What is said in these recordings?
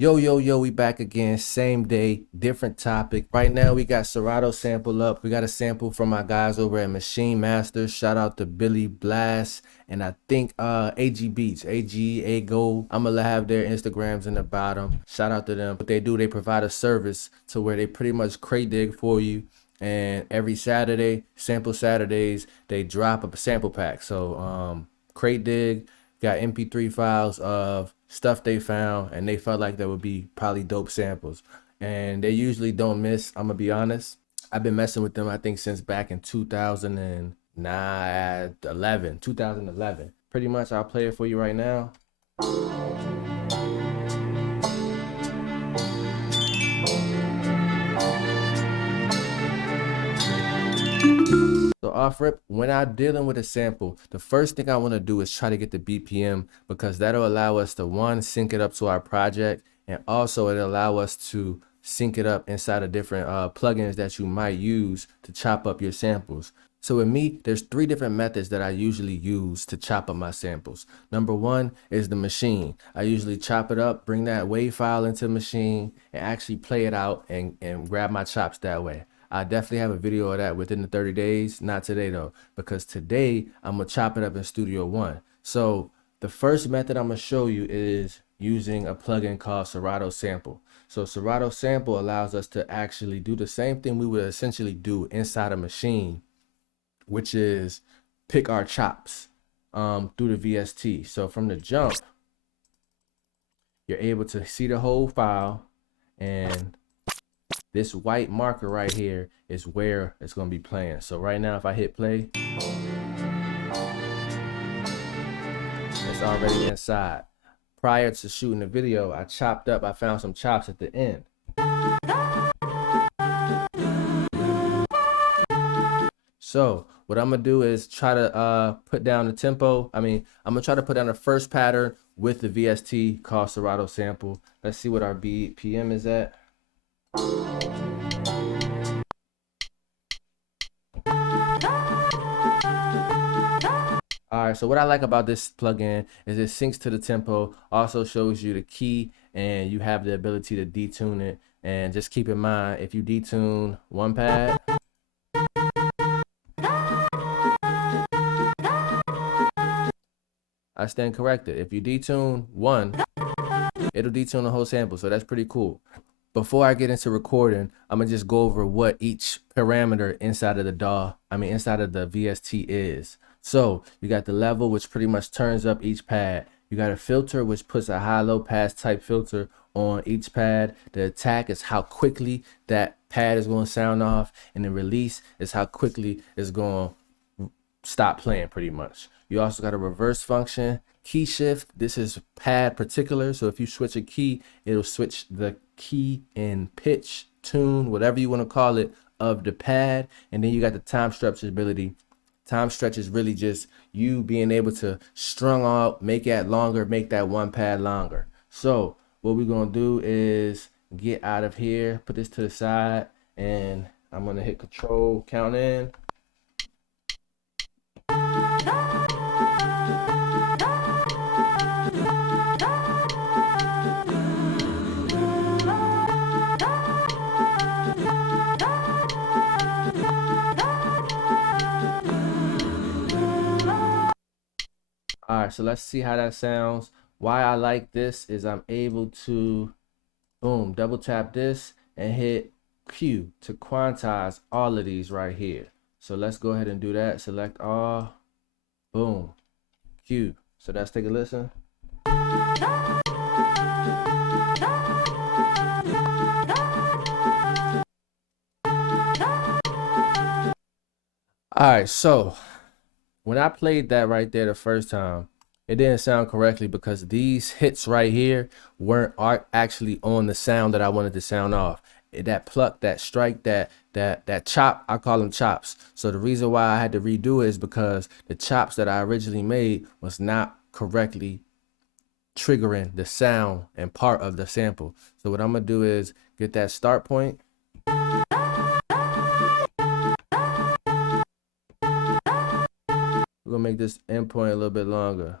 Yo, we back again. Same day, different topic. Right now, we got Serato Sample up. We got a sample from my guys over at Machine Masters. Shout out to Billy Blast and I think AG Beats, AG, Ago. I'm gonna have their Instagrams in the bottom. Shout out to them. What they do, they provide a service to where they pretty much crate dig for you. And every Saturday, Sample Saturdays, they drop a sample pack. So crate dig got MP3 files of stuff they found, and they felt like there would be probably dope samples. And they usually don't miss. I'm gonna be honest. I've been messing with them, I think, since back in 2009, 2011. Pretty much, I'll play it for you right now. So off rip, when I'm dealing with a sample, the first thing I want to do is try to get the BPM, because that'll allow us to, one, sync it up to our project, and also it'll allow us to sync it up inside of different plugins that you might use to chop up your samples. So with me, there's three different methods that I usually use to chop up my samples. Number one is the machine. I usually chop it up, bring that WAV file into the machine, and actually play it out and grab my chops that way. I definitely have a video of that within the 30 days. Not today though, because today I'm gonna chop it up in Studio One. So the first method I'm gonna show you is using a plugin called Serato Sample. So Serato Sample allows us to actually do the same thing we would essentially do inside a machine, which is pick our chops through the VST. So from the jump, you're able to see the whole file, and this white marker right here is where it's going to be playing. So right now, if I hit play, it's already inside. Prior to shooting the video, I found some chops at the end. So what I'm gonna do is try to put down the tempo. I'm gonna try to put down the first pattern with the VST called Serato Sample. Let's see what our BPM is at. All right, so what I like about this plugin is it syncs to the tempo, also shows you the key, and you have the ability to detune it. And just keep in mind, if you detune one pad, I stand corrected. If you detune one, it'll detune the whole sample, so that's pretty cool. Before I get into recording, I'm gonna just go over what each parameter inside of the inside of the VST is. So you got the level, which pretty much turns up each pad. You got a filter, which puts a high-low pass type filter on each pad. The attack is how quickly that pad is going to sound off, and the release is how quickly it's going to stop playing, pretty much. You also got a reverse function. Key shift, this is pad particular, so if you switch a key, it'll switch the key and pitch, tune, whatever you want to call it, of the pad. And then you got the time stretch ability. Time stretch is really just you being able to strung out, make that longer, make that one pad longer. So what we're gonna do is get out of here, put this to the side, and I'm gonna hit Control, count in. All right, so let's see how that sounds. Why I like this is I'm able to, boom, double tap this and hit Q to quantize all of these right here. So let's go ahead and do that. Select all, boom, Q. So let's take a listen. All right, so when I played that right there the first time, it didn't sound correctly because these hits right here weren't actually on the sound that I wanted to sound off. That pluck, that strike, that chop, I call them chops. So the reason why I had to redo it is because the chops that I originally made was not correctly triggering the sound and part of the sample. So what I'm gonna do is get that start point. We're gonna make this endpoint a little bit longer.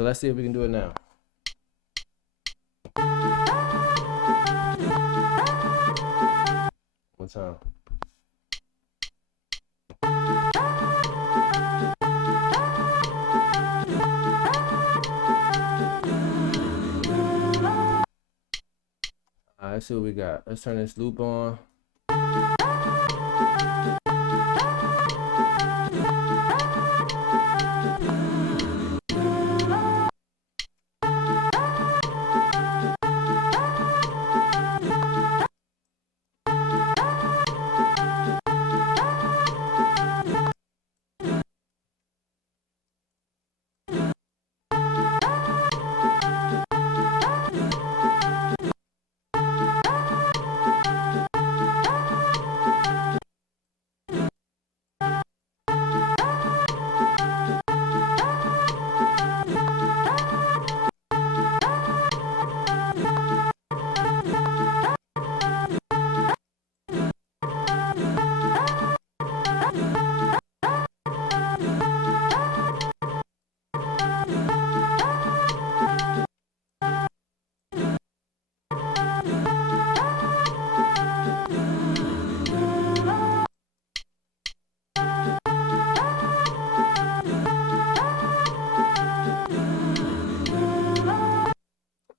So let's see if we can do it now. One time. All right, let's see what we got. Let's turn this loop on.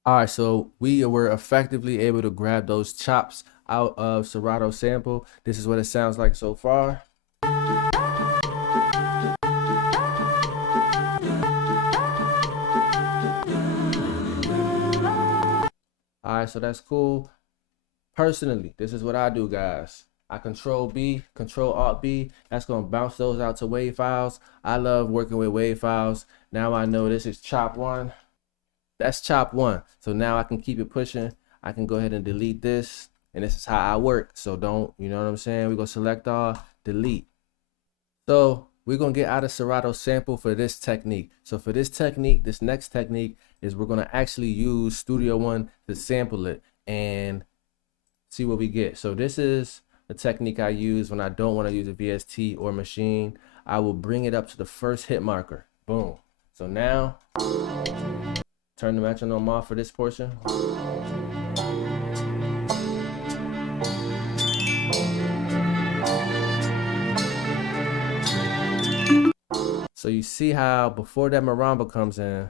All right, so we were effectively able to grab those chops out of Serato Sample. This is what it sounds like so far. All right, so that's cool. Personally, this is what I do, guys. I control B, control Alt B. That's gonna bounce those out to WAV files. I love working with WAV files. Now I know this is chop 1. That's chop 1. So now I can keep it pushing. I can go ahead and delete this. And this is how I work. So don't, you know what I'm saying? We're gonna select all, delete. So we're gonna get out of Serato Sample for this technique. So for this technique, this next technique is we're gonna actually use Studio One to sample it and see what we get. So this is the technique I use when I don't want to use a VST or machine. I will bring it up to the first hit marker. Boom. So now turn the metronome off for this portion. So you see how before that marimba comes in,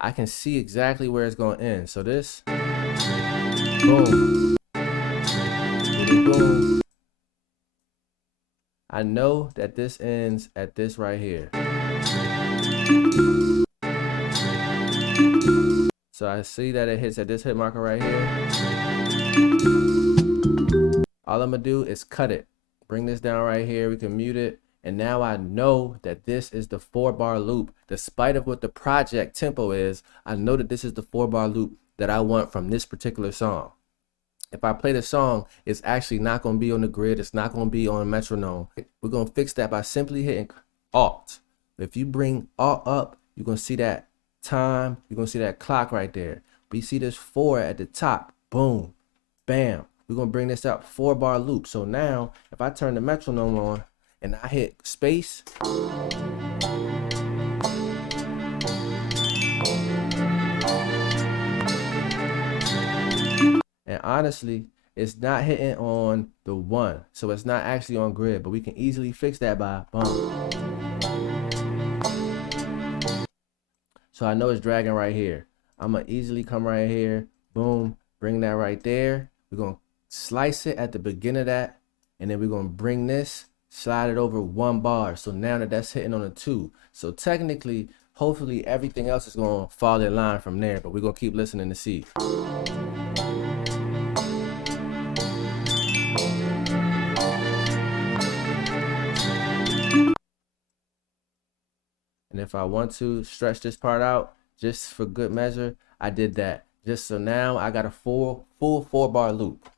I can see exactly where it's going to end. So this, boom, boom. I know that this ends at this right here. So I see that it hits at this hit marker right here. All I'm gonna do is cut it. Bring this down right here. We can mute it. And now I know that this is the 4-bar loop. Despite of what the project tempo is, I know that this is the 4-bar loop that I want from this particular song. If I play the song, it's actually not going to be on the grid. It's not going to be on a metronome. We're going to fix that by simply hitting Alt. If you bring Alt up, you're going to see that time. You're going to see that clock right there. But you see this 4 at the top. Boom. Bam. We're going to bring this up 4-bar loop. So now, if I turn the metronome on and I hit space, and honestly, it's not hitting on the 1. So it's not actually on grid, but we can easily fix that by boom. So I know it's dragging right here. I'm going to easily come right here. Boom. Bring that right there. We're going to slice it at the beginning of that. And then we're going to bring this, slide it over 1 bar. So now that that's hitting on a 2. So technically, hopefully everything else is going to fall in line from there. But we're going to keep listening to see. And if I want to stretch this part out, just for good measure, I did that. Just so now I got a full 4-bar loop.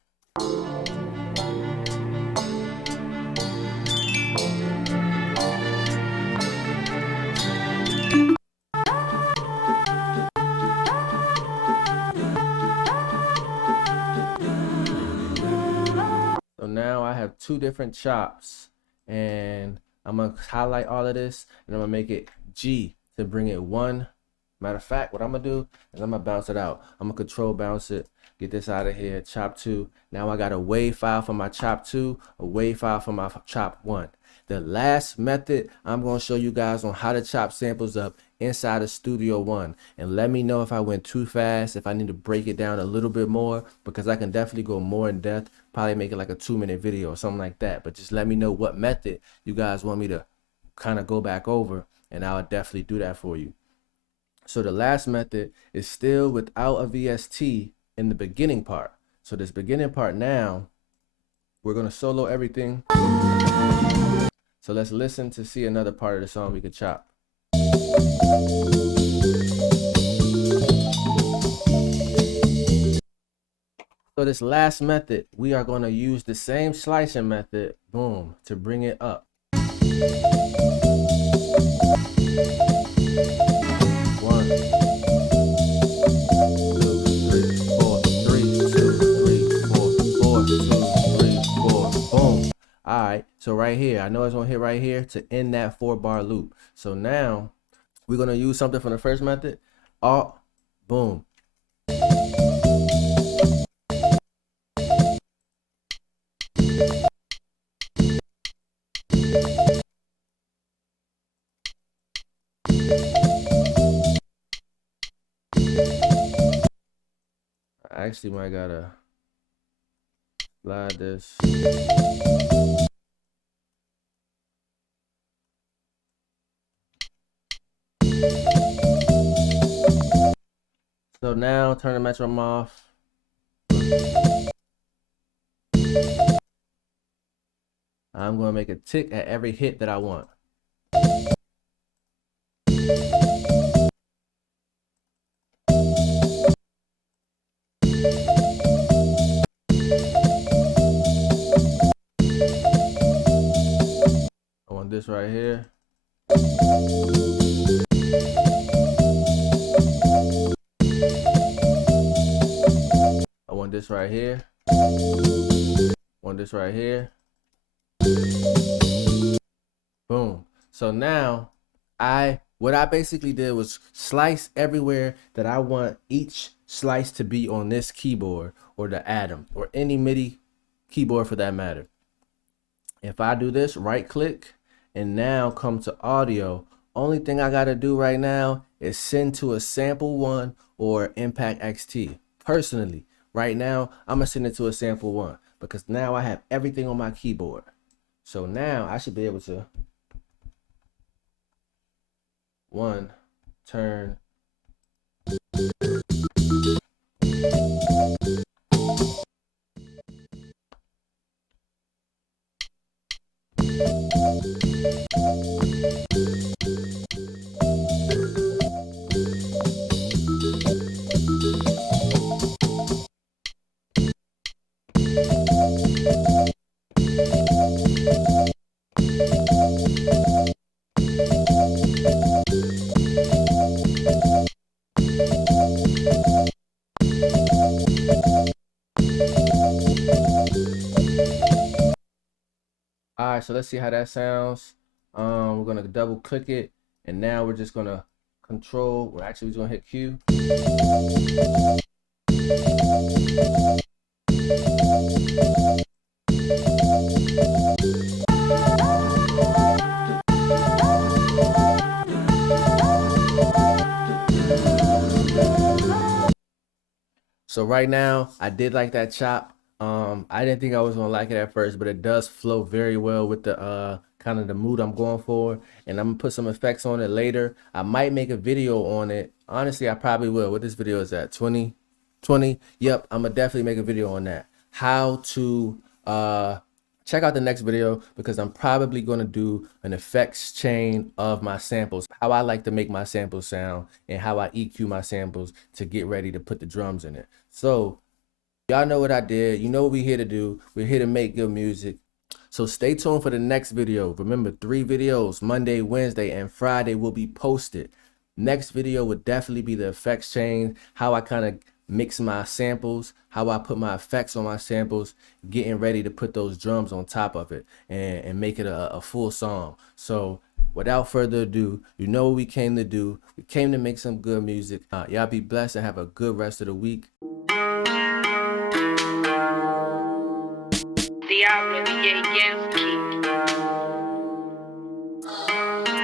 So now I have 2 different chops, and I'm gonna highlight all of this and I'm gonna make it G to bring it 1, Matter of fact, what I'm gonna do is I'm gonna bounce it out. I'm gonna control bounce it, get this out of here, chop 2. Now I got a wave file for my chop 2, a wave file for my chop 1. The last method I'm gonna show you guys on how to chop samples up inside of Studio One. And let me know if I went too fast, if I need to break it down a little bit more, because I can definitely go more in depth, probably make it like a 2-minute video or something like that. But just let me know what method you guys want me to kind of go back over, and I'll definitely do that for you. So the last method is still without a VST in the beginning part. So this beginning part now, we're gonna solo everything. So let's listen to see another part of the song we could chop. So this last method, we are gonna use the same slicing method, boom, to bring it up. 1, 2, 3, 4, 3, 2, 3, 4, 4, 2, 3, 4, boom. All right, so right here, I know it's gonna hit right here to end that 4-bar loop. So now we're gonna use something from the first method. Alt, boom. I actually might gotta slide this. So now turn the metronome off. I'm gonna make a tick at every hit that I want. I want this right here. I want this right here. I want this right here. Boom. So now what I basically did was slice everywhere that I want each slice to be on this keyboard or the Atom or any MIDI keyboard for that matter. If I do this, right click and now come to audio, only thing I gotta do right now is send to a sample 1 or Impact XT. Personally, right now, I'm gonna send it to a sample 1 because now I have everything on my keyboard. So now I should be able to 1 turn. All right, so let's see how that sounds. We're gonna double click it, and now we're just gonna control. We're actually just gonna hit Q. So right now, I did like that chop. I didn't think I was gonna like it at first, but it does flow very well with the kind of the mood I'm going for. And I'm gonna put some effects on it later. I might make a video on it. Honestly, I probably will. What this video is at 20. Yep, I'm gonna definitely make a video on that. How to check out the next video because I'm probably gonna do an effects chain of my samples, how I like to make my samples sound and how I EQ my samples to get ready to put the drums in it. So y'all know what I did. You know what we're here to do. We're here to make good music. So stay tuned for the next video. Remember, 3 videos, Monday, Wednesday, and Friday will be posted. Next video would definitely be the effects chain, how I kind of mix my samples, how I put my effects on my samples, getting ready to put those drums on top of it and make it a full song. So without further ado, you know what we came to do. We came to make some good music. Y'all be blessed and have a good rest of the week. The